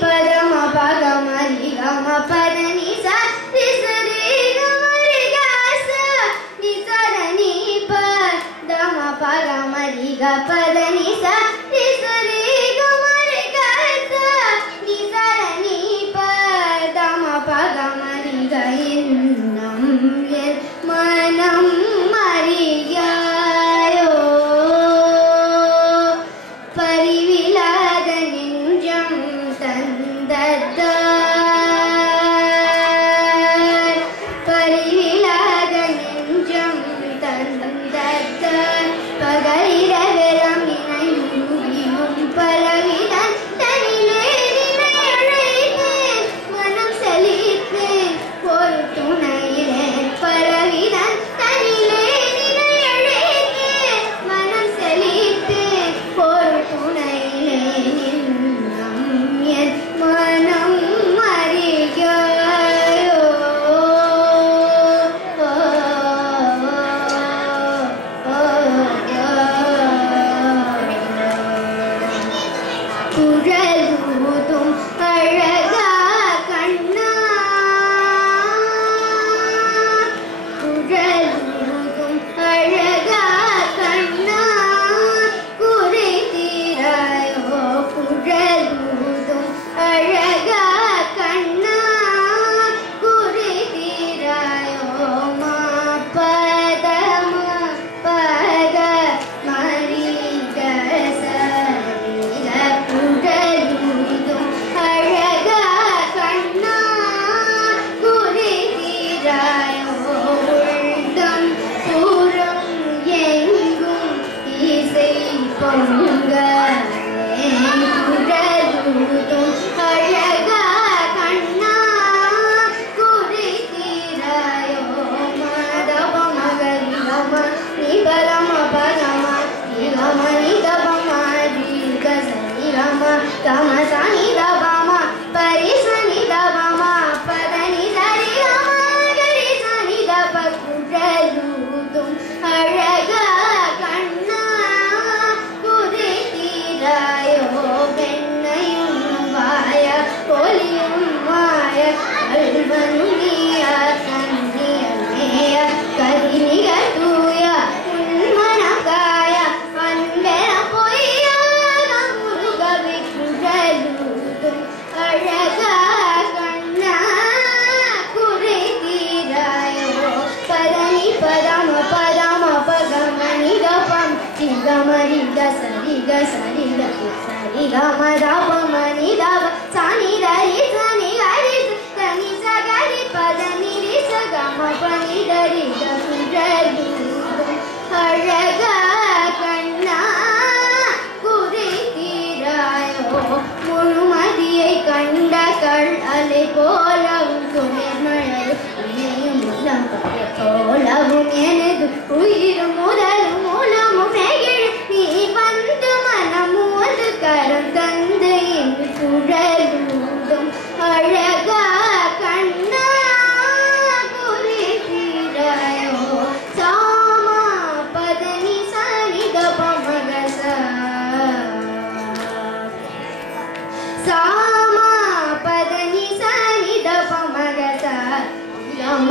ಪದ ಮ ಪ ಗ ಮ ರಿ ಗ ಮ ಪದ ನಿ ಸ ರಿ ಸ ರಿ ಗ ಮ ರಿ ಗ ಸ ನಿ ಸ ರ ನಿ ಪ ದ ಮ ಪ ಗ ಮ ರಿ ಗ ಪದ ನಿ ಸ ರಿ ಸ ರಿ ಗ ಮ ರಿ ಗ ಸ ನಿ ಸ ರ ನಿ ಪ ದ ಮ ಪ ಗ ಮ ರಿ ಗ ಇನ್ನಂ ಎನ್ ಮನಂ மறியாயோ பரிவிலாத நெஞ்சம் தந்தத்தார் பரிவிலாத நெஞ்சம் தந்தத்தார் பகலிரவெல்லாம் நினையும் பலவிதன் தனிலே நினை அழைத்தேன் மனம் செழித்தேன் ஒரு துணையிலே பலவிதன் தனிலே நினை அழைத்தேன் மனம் செழித்தேன் ஒரு துணையிலே நின்னம் என் மனம் அறியாயோ குழலூதும் அழகா கண்ணா குழலூதும் அழகா கண்ணா குறித்தீராயோ குழலூதும் அழகா கண்ணா குறித்தீராயோ மா பத ம பத மரிக சரிக குழலூதும் அழகா கண்ணா குறித்தீராயோ உள்ளம் புறம் எங்கும் இசை பொங்க குழலூதும் அழகா கண்ணா குறித்தீராயோ மதப மகரி கம நிபல மப கம நிகம நிதப மரி கசனி ரம கம சனி தப ம பரி சனி தப ம பதனி சரி ரம கரி சனி தப குழலூதும் அழகா கண்ணா குறித்தீராயோ பெண்ணையும் வாய பொலியும் மாய கல்வனும் நீய கண்ணியமேய கரிநிக தூய உன்மனக்காய அன்பென பொய்யாக முருகவி குழலூதும் அழகா கண்ணா குறித்தீராயோ பதனி பதம பதம பகமணி கபம் சிகமரி கசரி கசரி சரி கம தப மணி தப சனி தரி சனி கரி சனி சகரி பதனி ரி சகம பனி தரி குழலூதும் அழகா கண்ணா குறித்தீராயோ முழுமதியை கண்ட கள் அலை போலவும் குளிர்மழையும் இணையும் உள்ளம் போலவும் எனது உயிரும் முதலும் மூலமும் நெகிழ் நீ வந்து மனமோது கரம் தந்து என் குழலூதும் அழகா கண்ணா குறித்தீராயோ சாமா பதனி சனி தப மகச சாமா பதனி சனி தப மகச யம